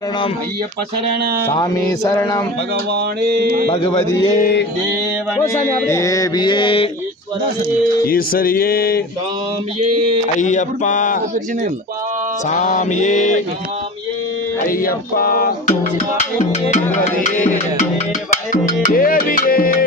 சரணம் ஐயப்ப சரணம் சாமி சரணம் பகவானே பகவதியே தேவனே தேவியே ஈஸ்வரியே சாமியே ஐயப்பா சாமியே ஐயப்பா பகவதியே தேவியே